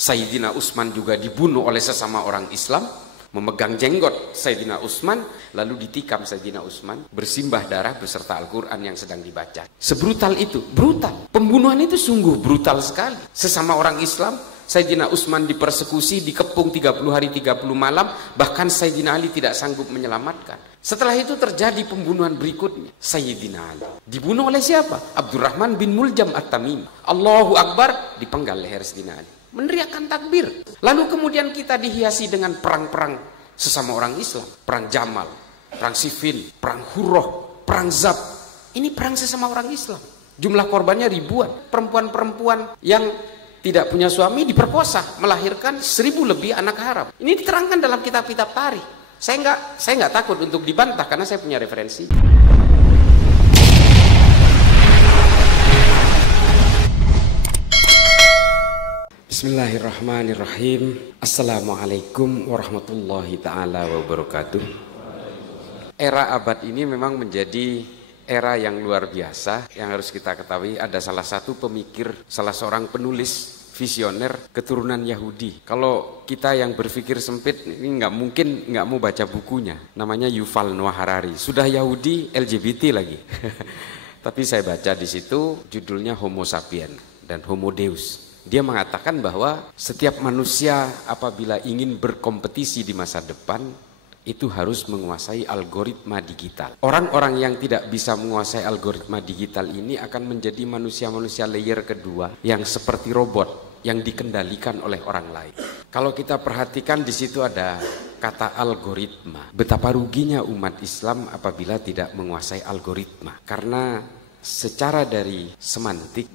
Sayyidina Utsman juga dibunuh oleh sesama orang Islam, memegang jenggot Sayyidina Utsman, lalu ditikam Sayyidina Utsman, bersimbah darah beserta Al-Quran yang sedang dibaca. Sebrutal itu, brutal. Pembunuhan itu sungguh brutal sekali. Sesama orang Islam, Sayyidina Utsman dipersekusi, dikepung 30 hari 30 malam, bahkan Sayyidina Ali tidak sanggup menyelamatkan. Setelah itu terjadi pembunuhan berikutnya. Sayyidina Ali dibunuh oleh siapa? Abdurrahman bin Muljam At-Tamimi. Allahu Akbar, dipenggal leher Sayyidina Ali, meneriakkan takbir. Lalu kemudian kita dihiasi dengan perang-perang sesama orang Islam. Perang Jamal, perang Siffin, perang Hurrah, perang Zab. Ini perang sesama orang Islam. Jumlah korbannya ribuan. Perempuan-perempuan yang tidak punya suami diperkosa, melahirkan 1000 lebih anak haram. Ini diterangkan dalam kitab-kitab tarikh. Saya nggak takut untuk dibantah karena saya punya referensi. Bismillahirrahmanirrahim. Assalamualaikum warahmatullahi ta'ala wabarakatuh. Era abad ini memang menjadi era yang luar biasa. Yang harus kita ketahui, ada salah satu pemikir, salah seorang penulis visioner keturunan Yahudi. Kalau kita yang berpikir sempit ini nggak mau baca bukunya. Namanya Yuval Noah Harari. Sudah Yahudi, LGBT lagi. Tapi saya baca di situ judulnya Homo Sapien dan Homo Deus. Dia mengatakan bahwa setiap manusia apabila ingin berkompetisi di masa depan itu harus menguasai algoritma digital. Orang-orang yang tidak bisa menguasai algoritma digital ini akan menjadi manusia-manusia layer kedua yang seperti robot yang dikendalikan oleh orang lain. Kalau kita perhatikan di situ ada kata algoritma. Betapa ruginya umat Islam apabila tidak menguasai algoritma. Karena secara dari semantik,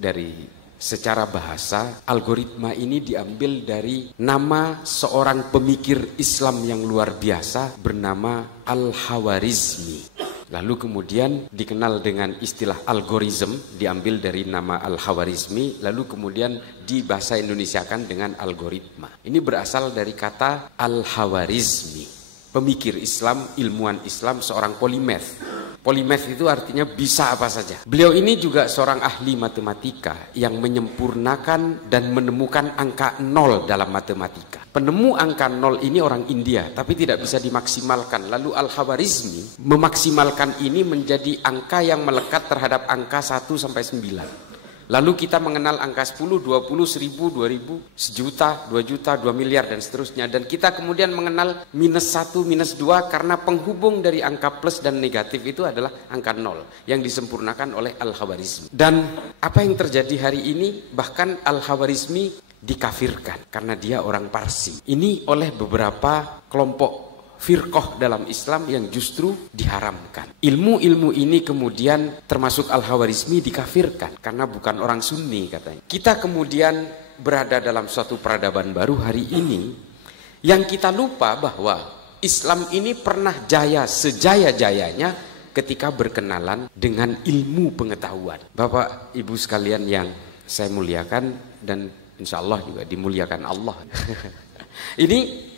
secara bahasa, algoritma ini diambil dari nama seorang pemikir Islam yang luar biasa bernama Al-Khawarizmi. Lalu kemudian dikenal dengan istilah algoritm, diambil dari nama Al-Khawarizmi, lalu kemudian dibahasa Indonesiakan dengan algoritma. Ini berasal dari kata Al-Khawarizmi, pemikir Islam, ilmuwan Islam, seorang polimath. Polimath itu artinya bisa apa saja. Beliau ini juga seorang ahli matematika yang menyempurnakan dan menemukan angka 0 dalam matematika. Penemu angka 0 ini orang India, tapi tidak bisa dimaksimalkan. Lalu Al-Khawarizmi memaksimalkan ini menjadi angka yang melekat terhadap angka 1 sampai 9. Lalu kita mengenal angka 10, 20, 1000, 2000, 1 juta, 2 juta, 2 miliar dan seterusnya. Dan kita kemudian mengenal minus 1, minus 2 karena penghubung dari angka plus dan negatif itu adalah angka 0 yang disempurnakan oleh Al-Khawarizmi. Dan apa yang terjadi hari ini, bahkan Al-Khawarizmi dikafirkan karena dia orang Parsi. Ini oleh beberapa kelompok firqah dalam Islam yang justru diharamkan. Ilmu-ilmu ini kemudian termasuk Al-Khawarizmi dikafirkan karena bukan orang Sunni katanya. Kita kemudian berada dalam suatu peradaban baru hari ini yang kita lupa bahwa Islam ini pernah jaya sejaya-jayanya ketika berkenalan dengan ilmu pengetahuan. Bapak Ibu sekalian yang saya muliakan dan insya Allah juga dimuliakan Allah. Ini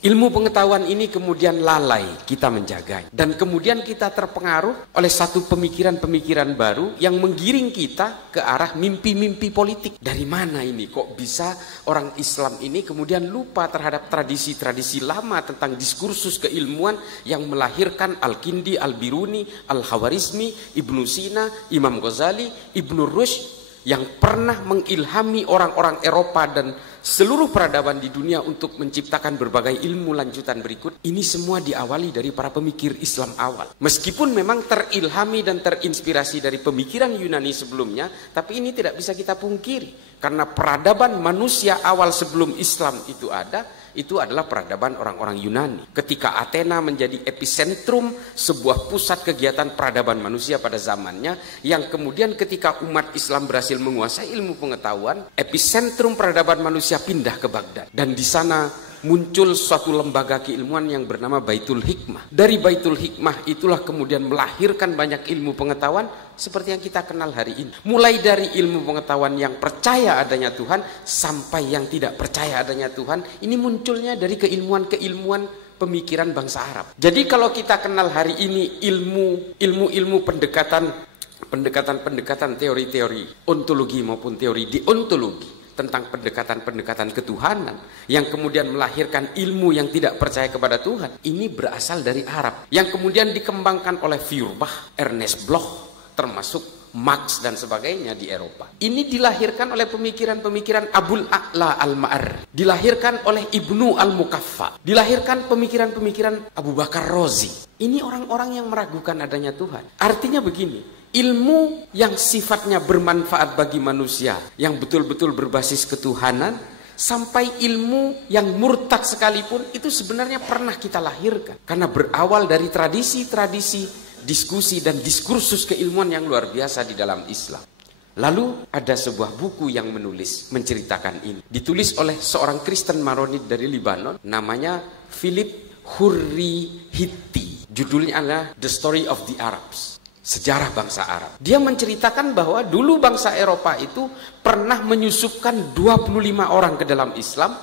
ilmu pengetahuan ini kemudian lalai kita menjaganya. Dan kemudian kita terpengaruh oleh satu pemikiran-pemikiran baru yang menggiring kita ke arah mimpi-mimpi politik. Dari mana ini? Kok bisa orang Islam ini kemudian lupa terhadap tradisi-tradisi lama tentang diskursus keilmuan yang melahirkan Al-Kindi, Al-Biruni, Al-Khawarizmi, Ibnu Sina, Imam Ghazali, Ibnu Rushd yang pernah mengilhami orang-orang Eropa dan seluruh peradaban di dunia untuk menciptakan berbagai ilmu lanjutan berikut. Ini semua diawali dari para pemikir Islam awal. Meskipun memang terilhami dan terinspirasi dari pemikiran Yunani sebelumnya, tapi ini tidak bisa kita pungkiri. Karena peradaban manusia awal sebelum Islam itu adalah peradaban orang-orang Yunani. Ketika Athena menjadi epicentrum sebuah pusat kegiatan peradaban manusia pada zamannya, yang kemudian ketika umat Islam berhasil menguasai ilmu pengetahuan, epicentrum peradaban manusia pindah ke Baghdad. Dan di sana muncul suatu lembaga keilmuan yang bernama Baitul Hikmah. Dari Baitul Hikmah itulah kemudian melahirkan banyak ilmu pengetahuan seperti yang kita kenal hari ini. Mulai dari ilmu pengetahuan yang percaya adanya Tuhan sampai yang tidak percaya adanya Tuhan. Ini munculnya dari keilmuan-keilmuan pemikiran bangsa Arab. Jadi kalau kita kenal hari ini ilmu pendekatan teori-teori ontologi maupun teori deontologi tentang pendekatan-pendekatan ketuhanan yang kemudian melahirkan ilmu yang tidak percaya kepada Tuhan, ini berasal dari Arab yang kemudian dikembangkan oleh Feuerbach, Ernest Bloch, termasuk Marx dan sebagainya di Eropa. Ini dilahirkan oleh pemikiran-pemikiran Abul A'la Al-Ma'ar, dilahirkan oleh Ibnu Al-Mukaffa, dilahirkan pemikiran-pemikiran Abu Bakar Razi. Ini orang-orang yang meragukan adanya Tuhan. Artinya begini, ilmu yang sifatnya bermanfaat bagi manusia, yang betul-betul berbasis ketuhanan, sampai ilmu yang murtad sekalipun, itu sebenarnya pernah kita lahirkan. Karena berawal dari tradisi-tradisi, diskusi dan diskursus keilmuan yang luar biasa di dalam Islam. Lalu ada sebuah buku yang menceritakan ini. Ditulis oleh seorang Kristen Maronit dari Libanon, namanya Philip Hurri Hitti. Judulnya adalah The Story of the Arabs. Sejarah bangsa Arab. Dia menceritakan bahwa dulu bangsa Eropa itu pernah menyusupkan 25 orang ke dalam Islam.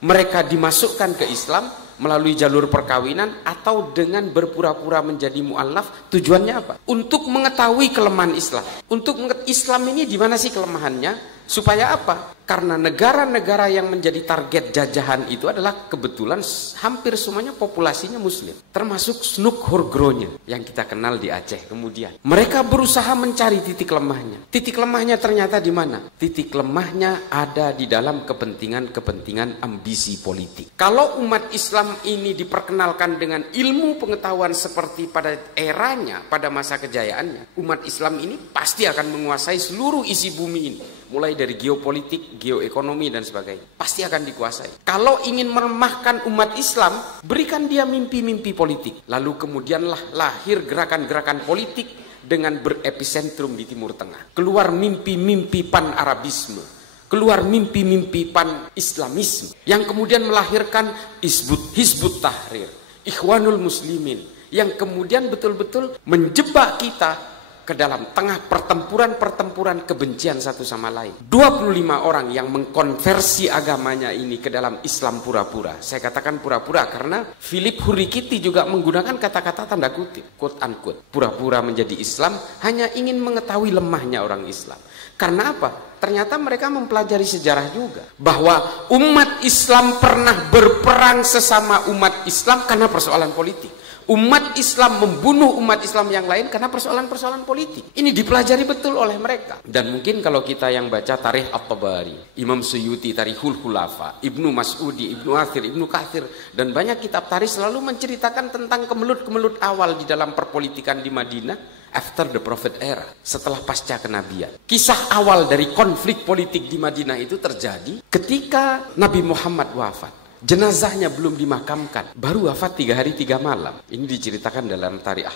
Mereka dimasukkan ke Islam melalui jalur perkawinan atau dengan berpura-pura menjadi mu'allaf. Tujuannya apa? Untuk mengetahui kelemahan Islam. Untuk Islam ini di mana sih kelemahannya? Supaya apa? Karena negara-negara yang menjadi target jajahan itu adalah kebetulan hampir semuanya populasinya muslim. Termasuk Snuk-Hurgronya yang kita kenal di Aceh kemudian. Mereka berusaha mencari titik lemahnya. Titik lemahnya ternyata di mana? Titik lemahnya ada di dalam kepentingan-kepentingan ambisi politik. Kalau umat Islam ini diperkenalkan dengan ilmu pengetahuan seperti pada eranya, pada masa kejayaannya, umat Islam ini pasti akan menguasai seluruh isi bumi ini. Mulai dari geopolitik, geoekonomi dan sebagainya. Pasti akan dikuasai. Kalau ingin melemahkan umat Islam, berikan dia mimpi-mimpi politik. Lalu kemudianlah lahir gerakan-gerakan politik dengan berepisentrum di Timur Tengah. Keluar mimpi-mimpi pan-Arabisme. Keluar mimpi-mimpi pan-Islamisme. Yang kemudian melahirkan Hizbut Tahrir, Ikhwanul Muslimin. Yang kemudian betul-betul menjebak kita ke dalam tengah pertempuran-pertempuran kebencian satu sama lain. 25 orang yang mengkonversi agamanya ini ke dalam Islam pura-pura. Saya katakan pura-pura karena Philip Hurri Hitti juga menggunakan kata-kata tanda kutip, quote unquote. Pura-pura menjadi Islam hanya ingin mengetahui lemahnya orang Islam. Karena apa? Ternyata mereka mempelajari sejarah juga. Bahwa umat Islam pernah berperang sesama umat Islam karena persoalan politik. Umat Islam membunuh umat Islam yang lain karena persoalan-persoalan politik. Ini dipelajari betul oleh mereka. Dan mungkin kalau kita yang baca Tarikh At-Tabari, Imam Suyuti, Tarikhul Khulafa, Ibnu Mas'udi, Ibnu Athir, Ibnu Katsir, dan banyak kitab tarikh selalu menceritakan tentang kemelut-kemelut awal di dalam perpolitikan di Madinah after the Prophet era, setelah pasca kenabian. Kisah awal dari konflik politik di Madinah itu terjadi ketika Nabi Muhammad wafat. Jenazahnya belum dimakamkan, baru wafat 3 hari 3 malam. Ini diceritakan dalam Tarikh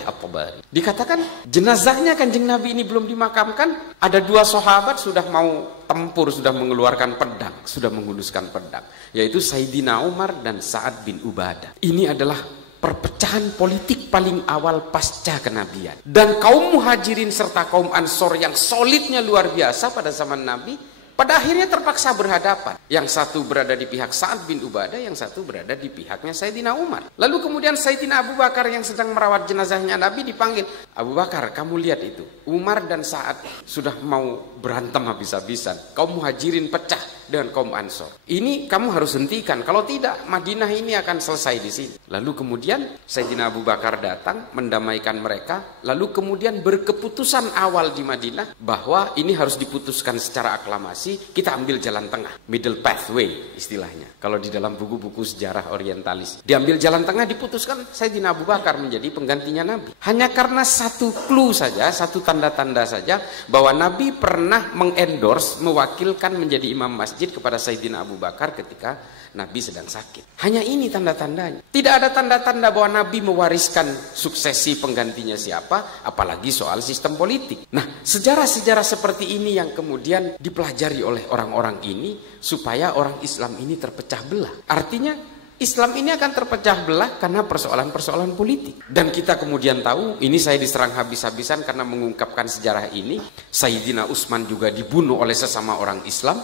At-Tabari. Dikatakan jenazahnya Kanjeng Nabi ini belum dimakamkan, ada 2 sahabat sudah mau tempur, sudah mengeluarkan pedang, sudah menghunuskan pedang, yaitu Sayyidina Umar dan Sa'ad bin Ubadah. Ini adalah perpecahan politik paling awal pasca kenabian. Dan kaum Muhajirin serta kaum Ansor yang solidnya luar biasa pada zaman Nabi, pada akhirnya terpaksa berhadapan. Yang satu berada di pihak Sa'ad bin Ubadah, yang satu berada di pihaknya Sayyidina Umar. Lalu kemudian Sayyidina Abu Bakar yang sedang merawat jenazahnya Nabi dipanggil. Abu Bakar, kamu lihat itu. Umar dan Sa'ad sudah mau berantem habis-habisan. Kaum Muhajirin pecah dengan kaum Ansor. Ini kamu harus hentikan. Kalau tidak, Madinah ini akan selesai di sini. Lalu kemudian Sayyidina Abu Bakar datang mendamaikan mereka. Lalu kemudian berkeputusan awal di Madinah bahwa ini harus diputuskan secara aklamasi. Kita ambil jalan tengah, middle pathway istilahnya. Kalau di dalam buku-buku sejarah orientalis, diambil jalan tengah, diputuskan Sayyidina Abu Bakar menjadi penggantinya Nabi. Hanya karena satu clue saja, satu tanda-tanda saja bahwa Nabi pernah mengendorse, mewakilkan menjadi imam masjid kepada Sayyidina Abu Bakar ketika Nabi sedang sakit. Hanya ini tanda-tandanya. Tidak ada tanda-tanda bahwa Nabi mewariskan suksesi penggantinya siapa, apalagi soal sistem politik. Nah, sejarah-sejarah seperti ini yang kemudian dipelajari oleh orang-orang ini supaya orang Islam ini terpecah belah. Artinya Islam ini akan terpecah belah karena persoalan-persoalan politik. Dan kita kemudian tahu, ini saya diserang habis-habisan karena mengungkapkan sejarah ini. Sayyidina Utsman juga dibunuh oleh sesama orang Islam.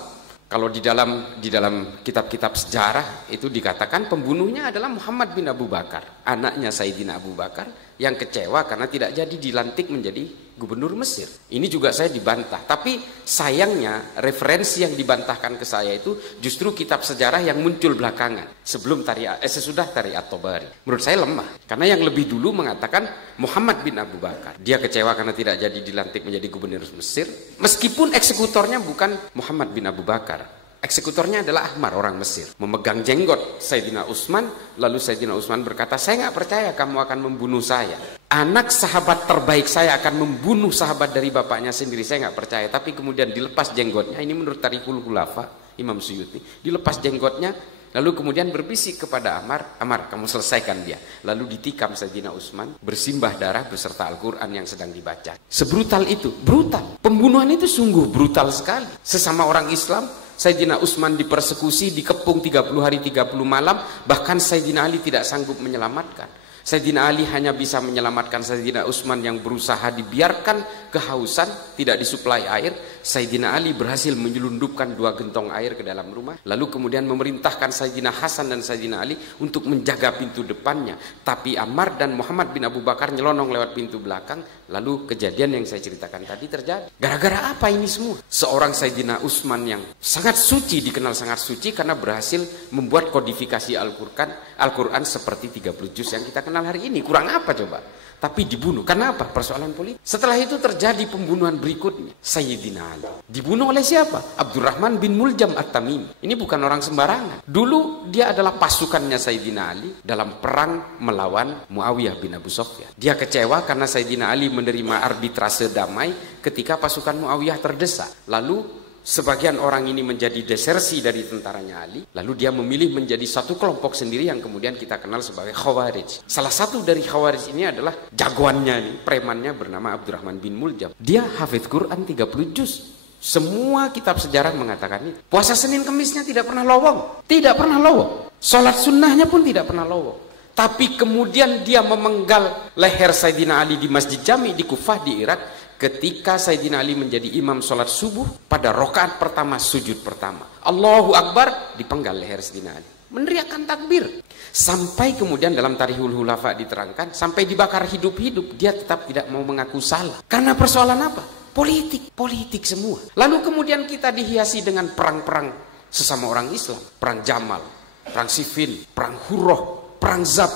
Kalau di dalam kitab-kitab sejarah itu dikatakan pembunuhnya adalah Muhammad bin Abu Bakar, anaknya Sayyidina Abu Bakar yang kecewa karena tidak jadi dilantik menjadi gubernur Mesir. Ini juga saya dibantah. Tapi sayangnya referensi yang dibantahkan ke saya itu justru kitab sejarah yang muncul belakangan. Sesudah Tarikh At-Tabari. Menurut saya lemah. Karena yang lebih dulu mengatakan Muhammad bin Abu Bakar. Dia kecewa karena tidak jadi dilantik menjadi gubernur Mesir. Meskipun eksekutornya bukan Muhammad bin Abu Bakar. Eksekutornya adalah Ahmar, orang Mesir. Memegang jenggot Sayyidina Utsman. Lalu Sayyidina Utsman berkata, saya nggak percaya kamu akan membunuh saya. Anak sahabat terbaik saya akan membunuh sahabat dari bapaknya sendiri. Saya nggak percaya. Tapi kemudian dilepas jenggotnya. Ini menurut Tarikhul Khulafa, Imam Suyuti. Dilepas jenggotnya. Lalu kemudian berbisik kepada Ammar, Ammar kamu selesaikan dia. Lalu ditikam Sayyidina Utsman, bersimbah darah beserta Al-Quran yang sedang dibaca. Sebrutal itu, brutal. Pembunuhan itu sungguh brutal sekali. Sesama orang Islam, Sayyidina Utsman dipersekusi, dikepung 30 hari 30 malam, bahkan Sayyidina Ali tidak sanggup menyelamatkan. Sayyidina Ali hanya bisa menyelamatkan Sayyidina Utsman yang berusaha dibiarkan kehausan, tidak disuplai air. Sayyidina Ali berhasil menyelundupkan 2 gentong air ke dalam rumah, lalu kemudian memerintahkan Sayyidina Hasan dan Sayyidina Ali untuk menjaga pintu depannya. Tapi Ammar dan Muhammad bin Abu Bakar nyelonong lewat pintu belakang, lalu kejadian yang saya ceritakan tadi terjadi. Gara-gara apa ini semua? Seorang Sayyidina Utsman yang sangat suci, dikenal sangat suci karena berhasil membuat kodifikasi Al-Quran seperti 30 juz yang kita kenal hari ini. Kurang apa coba? Tapi dibunuh. Karena apa? Persoalan politik. Setelah itu terjadi pembunuhan berikutnya. Sayyidina Ali. Dibunuh oleh siapa? Abdurrahman bin Muljam At-Tamimi. Ini bukan orang sembarangan. Dulu dia adalah pasukannya Sayyidina Ali dalam perang melawan Muawiyah bin Abu Sufyan. Dia kecewa karena Sayyidina Ali menerima arbitrase damai ketika pasukan Muawiyah terdesak. Lalu sebagian orang ini menjadi desersi dari tentaranya Ali, lalu dia memilih menjadi satu kelompok sendiri yang kemudian kita kenal sebagai Khawarij. Salah satu dari Khawarij ini adalah jagoannya ini, premannya bernama Abdurrahman bin Muljam. Dia hafidz Quran 30 juz. Semua kitab sejarah mengatakan itu. Puasa Senin Kemisnya tidak pernah lowong. Tidak pernah lowong. Sholat sunnahnya pun tidak pernah lowong. Tapi kemudian dia memenggal leher Sayyidina Ali di Masjid Jami di Kufah di Irak. Ketika Sayyidina Ali menjadi imam sholat subuh, pada rakaat pertama, sujud pertama, Allahu Akbar, dipenggal leher Sayyidina Ali, meneriakkan takbir. Sampai kemudian dalam Tarikhul Khulafa diterangkan, sampai dibakar hidup-hidup, dia tetap tidak mau mengaku salah. Karena persoalan apa? Politik semua. Lalu kemudian kita dihiasi dengan perang-perang sesama orang Islam. Perang Jamal, perang Siffin, perang Hurrah, perang Zab.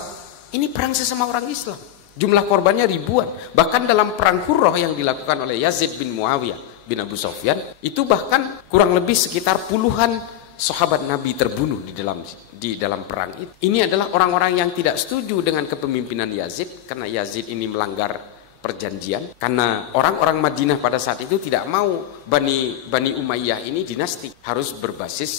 Ini perang sesama orang Islam. Jumlah korbannya ribuan. Bahkan dalam perang Hurrah yang dilakukan oleh Yazid bin Muawiyah bin Abu Sufyan, itu bahkan kurang lebih sekitar puluhan sahabat Nabi terbunuh di dalam perang itu. Ini adalah orang-orang yang tidak setuju dengan kepemimpinan Yazid, karena Yazid ini melanggar perjanjian. Karena orang-orang Madinah pada saat itu tidak mau Bani Umayyah ini dinasti, harus berbasis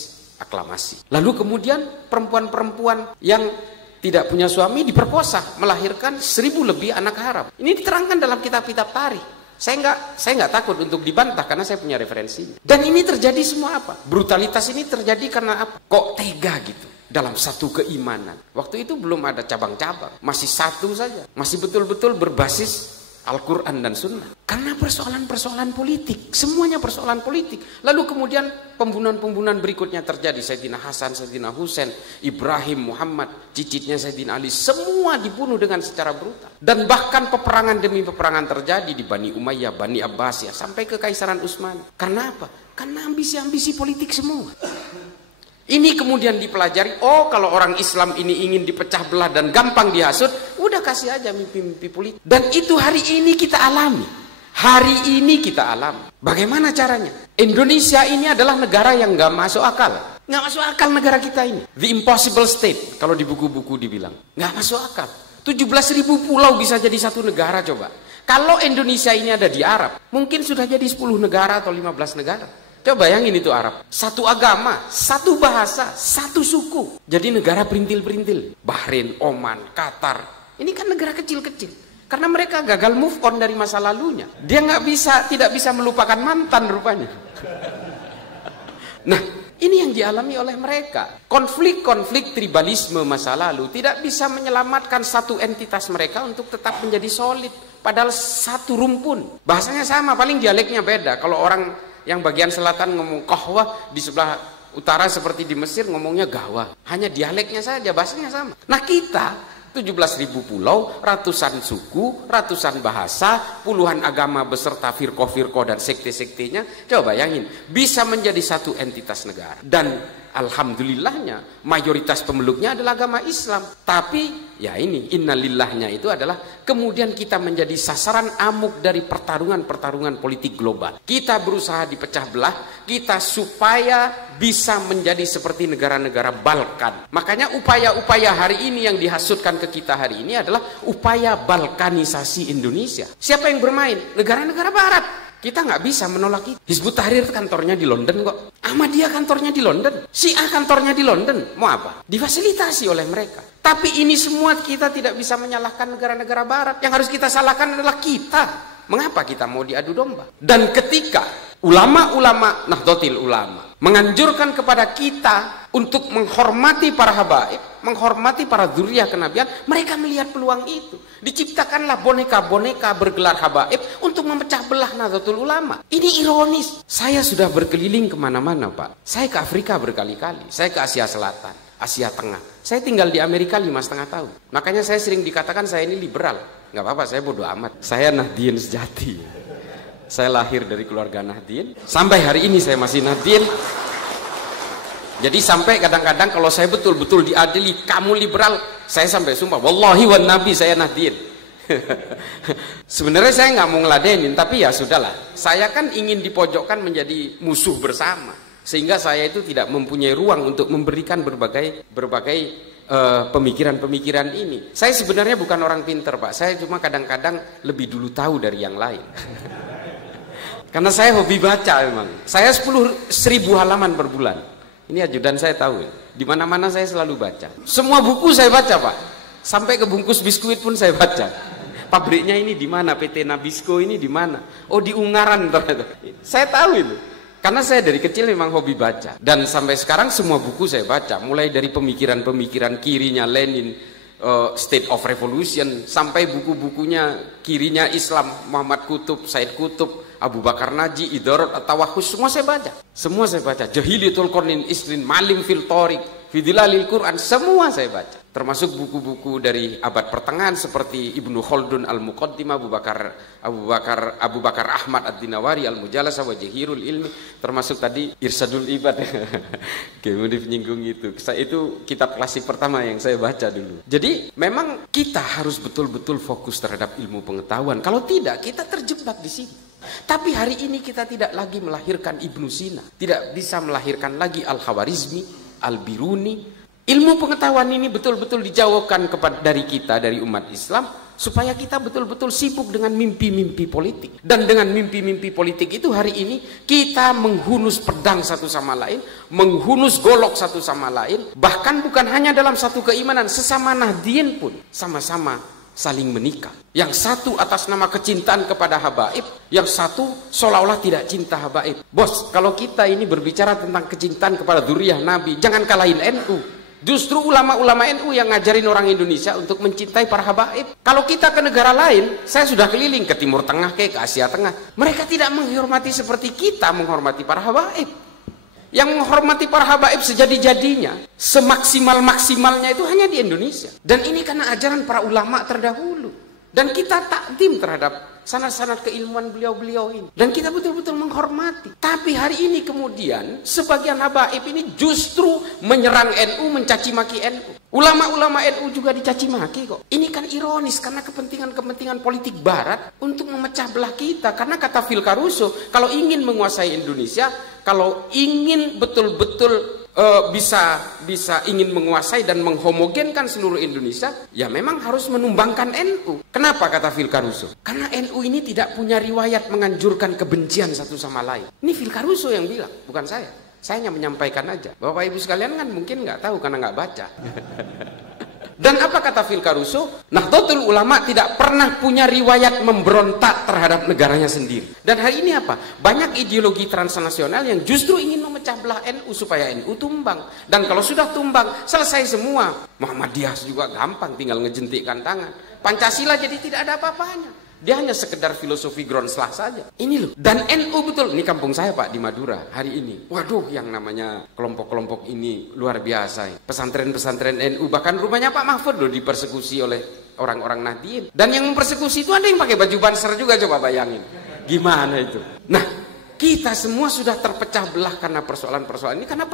aklamasi. Lalu kemudian perempuan-perempuan yang tidak punya suami diperkosa, melahirkan 1000 lebih anak haram. Ini diterangkan dalam kitab-kitab tarikh. Saya nggak takut untuk dibantah karena saya punya referensi. Dan ini terjadi semua apa? Brutalitas ini terjadi karena apa? Kok tega gitu dalam satu keimanan. Waktu itu belum ada cabang-cabang, masih satu saja, masih betul-betul berbasis Al-Quran dan Sunnah. Karena persoalan-persoalan politik, semuanya persoalan politik. Lalu kemudian pembunuhan-pembunuhan berikutnya terjadi. Sayyidina Hasan, Sayyidina Husain, Ibrahim, Muhammad, cicitnya Sayyidina Ali, semua dibunuh dengan secara brutal. Dan bahkan peperangan demi peperangan terjadi di Bani Umayyah, Bani Abbasiyah, sampai ke Kaisaran Utsmani. Karena apa? Karena ambisi-ambisi politik semua. Ini kemudian dipelajari, oh kalau orang Islam ini ingin dipecah belah dan gampang dihasut, udah kasih aja mimpi-mimpi politik. Dan itu hari ini kita alami. Hari ini kita alami. Bagaimana caranya? Indonesia ini adalah negara yang gak masuk akal. Gak masuk akal negara kita ini. The impossible state, kalau di buku-buku dibilang. Gak masuk akal. 17.000 pulau bisa jadi satu negara coba. Kalau Indonesia ini ada di Arab, mungkin sudah jadi 10 negara atau 15 negara. Coba bayangin itu Arab. Satu agama, satu bahasa, satu suku. Jadi negara perintil-perintil. Bahrain, Oman, Qatar. Ini kan negara kecil-kecil. Karena mereka gagal move on dari masa lalunya. Dia tidak bisa melupakan mantan rupanya. Nah, ini yang dialami oleh mereka. Konflik-konflik tribalisme masa lalu tidak bisa menyelamatkan satu entitas mereka untuk tetap menjadi solid. Padahal satu rumpun. Bahasanya sama, paling dialeknya beda. Kalau orang yang bagian selatan ngomong kahwah, di sebelah utara seperti di Mesir ngomongnya gawah. Hanya dialeknya saja, bahasanya sama. Nah kita 17.000 pulau, ratusan suku, ratusan bahasa, puluhan agama beserta firqah-firqah dan sekte-sektenya, coba bayangin, bisa menjadi satu entitas negara. Dan alhamdulillahnya mayoritas pemeluknya adalah agama Islam. Tapi ya ini innalillahnya itu adalah kemudian kita menjadi sasaran amuk dari pertarungan-pertarungan politik global. Kita berusaha dipecah belah, kita supaya bisa menjadi seperti negara-negara Balkan. Makanya upaya-upaya hari ini yang dihasutkan ke kita hari ini adalah upaya balkanisasi Indonesia. Siapa yang bermain? Negara-negara barat. Kita nggak bisa menolak itu. Hizbut Tahrir kantornya di London kok. Ahmadiyah kantornya di London. Syiah kantornya di London. Mau apa? Difasilitasi oleh mereka. Tapi ini semua kita tidak bisa menyalahkan negara-negara barat. Yang harus kita salahkan adalah kita. Mengapa kita mau diadu domba? Dan ketika ulama-ulama Nahdlatul Ulama menganjurkan kepada kita untuk menghormati para habaib, menghormati para dzurriyyah kenabian, mereka melihat peluang itu. Diciptakanlah boneka-boneka bergelar habaib untuk memecah belah Nahdlatul Ulama. Ini ironis. Saya sudah berkeliling kemana-mana, Pak. Saya ke Afrika berkali-kali. Saya ke Asia Selatan, Asia Tengah. Saya tinggal di Amerika 5,5 tahun. Makanya saya sering dikatakan saya ini liberal. Nggak apa-apa, saya bodoh amat. Saya Nahdien sejati. Saya lahir dari keluarga Nahdien. Sampai hari ini saya masih Nahdien. Jadi sampai kadang-kadang kalau saya betul-betul diadili, kamu liberal, saya sampai sumpah, wallahi wan nabi saya Nahdien. Sebenarnya saya nggak mau ngeladenin, tapi ya sudahlah. Saya kan ingin dipojokkan menjadi musuh bersama, sehingga saya itu tidak mempunyai ruang untuk memberikan berbagai pemikiran-pemikiran ini. Saya sebenarnya bukan orang pinter, Pak. Saya cuma kadang-kadang lebih dulu tahu dari yang lain. Karena saya hobi baca memang. Saya 10.000 halaman per bulan. Ini ajudan saya tahu. Di mana-mana saya selalu baca. Semua buku saya baca, Pak. Sampai ke bungkus biskuit pun saya baca. Pabriknya ini di mana? PT Nabisco ini di mana? Oh, di Ungaran ternyata. Saya tahu itu. Karena saya dari kecil memang hobi baca. Dan sampai sekarang semua buku saya baca. Mulai dari pemikiran-pemikiran kirinya Lenin, State of Revolution, sampai buku-bukunya kirinya Islam, Muhammad Qutb, Said Qutb, Abu Bakar Naji, Idarat At-Tawahhus, semua saya baca. Semua saya baca. Jahiliyatul Qarnin Isrin, Malim fil Tariq, Fidilalil Quran, semua saya baca. Termasuk buku-buku dari abad pertengahan seperti Ibnu Khaldun Al-Muqaddimah, Abu Bakar Ahmad Ad-Dinawari Al-Mujalasa wa Jahirul Ilmi, termasuk tadi Irsadul Ibad. Kemudian menyinggung itu. Itu kitab klasik pertama yang saya baca dulu. Jadi memang kita harus betul-betul fokus terhadap ilmu pengetahuan. Kalau tidak, kita terjebak di sini. Tapi hari ini kita tidak lagi melahirkan Ibnu Sina, tidak bisa melahirkan lagi Al-Khawarizmi, Al-Biruni. Ilmu pengetahuan ini betul-betul dijauhkan dari kita, dari umat Islam, supaya kita betul-betul sibuk dengan mimpi-mimpi politik. Dan dengan mimpi-mimpi politik itu hari ini kita menghunus pedang satu sama lain, menghunus golok satu sama lain, bahkan bukan hanya dalam satu keimanan, sesama Nahdien pun sama-sama saling menikah. Yang satu atas nama kecintaan kepada habaib, yang satu seolah-olah tidak cinta habaib. Bos, kalau kita ini berbicara tentang kecintaan kepada dzurriyyah Nabi, jangan kalahin NU. Justru ulama-ulama NU yang ngajarin orang Indonesia untuk mencintai para habaib. Kalau kita ke negara lain, saya sudah keliling ke Timur Tengah, ke Asia Tengah, mereka tidak menghormati seperti kita menghormati para habaib. Yang menghormati para habaib sejadi-jadinya, semaksimal-maksimalnya itu hanya di Indonesia. Dan ini karena ajaran para ulama terdahulu. Dan kita takdim terhadap sanad-sanad keilmuan beliau-beliau ini. Dan kita betul-betul menghormati. Tapi hari ini kemudian sebagian habaib ini justru menyerang NU, mencaci maki NU. Ulama-ulama NU juga dicaci maki kok. Ini kan ironis karena kepentingan-kepentingan politik barat untuk memecah belah kita. Karena kata Phil Caruso, kalau ingin menguasai Indonesia, kalau ingin betul-betul bisa ingin menguasai dan menghomogenkan seluruh Indonesia, ya memang harus menumbangkan NU. Kenapa kata Phil Caruso? Karena NU ini tidak punya riwayat menganjurkan kebencian satu sama lain. Ini Phil Caruso yang bilang, bukan saya. Saya hanya menyampaikan aja. Bapak Ibu sekalian kan mungkin nggak tahu karena nggak baca. Dan apa kata Phil Caruso? Nahdlatul Ulama tidak pernah punya riwayat memberontak terhadap negaranya sendiri. Dan hari ini apa? Banyak ideologi transnasional yang justru ingin memecah belah NU supaya NU tumbang. Dan kalau sudah tumbang, selesai semua. Muhammadiyah juga gampang, tinggal ngejentikkan tangan. Pancasila jadi tidak ada apa-apanya. Dia hanya sekedar filosofi Gronslah saja. Ini loh. Dan NU betul. Ini kampung saya Pak di Madura hari ini. Waduh, yang namanya kelompok-kelompok ini luar biasa. Pesantren-pesantren NU, bahkan rumahnya Pak Mahfud loh dipersekusi oleh orang-orang Nahdien. Dan yang mempersekusi itu ada yang pakai baju Banser juga, coba bayangin. Gimana itu? Nah, kita semua sudah terpecah belah karena persoalan-persoalan ini, karena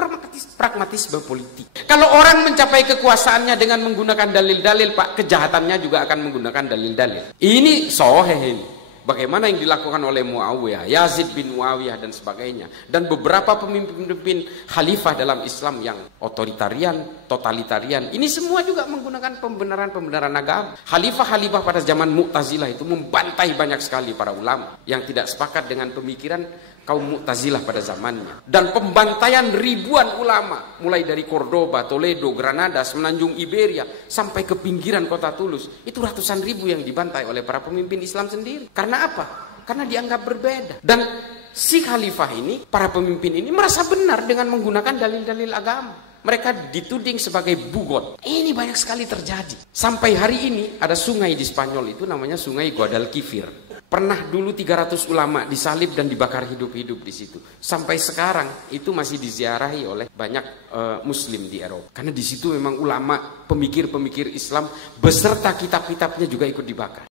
pragmatisme politik. Kalau orang mencapai kekuasaannya dengan menggunakan dalil-dalil, Pak, kejahatannya juga akan menggunakan dalil-dalil. Ini soheh ini. Bagaimana yang dilakukan oleh Muawiyah, Yazid bin Muawiyah dan sebagainya, dan beberapa pemimpin-pemimpin khalifah dalam Islam yang otoritarian, totalitarian, ini semua juga menggunakan pembenaran-pembenaran agama. Khalifah-khalifah pada zaman Mu'tazilah itu membantai banyak sekali para ulama yang tidak sepakat dengan pemikiran kaum Mu'tazilah pada zamannya, dan pembantaian ribuan ulama mulai dari Cordoba, Toledo, Granada, Semenanjung Iberia sampai ke pinggiran kota Tulus, itu ratusan ribu yang dibantai oleh para pemimpin Islam sendiri. Karena apa? Karena dianggap berbeda. Dan si khalifah ini, para pemimpin ini merasa benar dengan menggunakan dalil-dalil agama. Mereka dituding sebagai bugot. Ini banyak sekali terjadi. Sampai hari ini ada sungai di Spanyol itu namanya Sungai Guadalquivir. Pernah dulu 300 ulama disalib dan dibakar hidup-hidup di situ. Sampai sekarang itu masih diziarahi oleh banyak muslim di Eropa. Karena di situ memang ulama, pemikir-pemikir Islam beserta kitab-kitabnya juga ikut dibakar.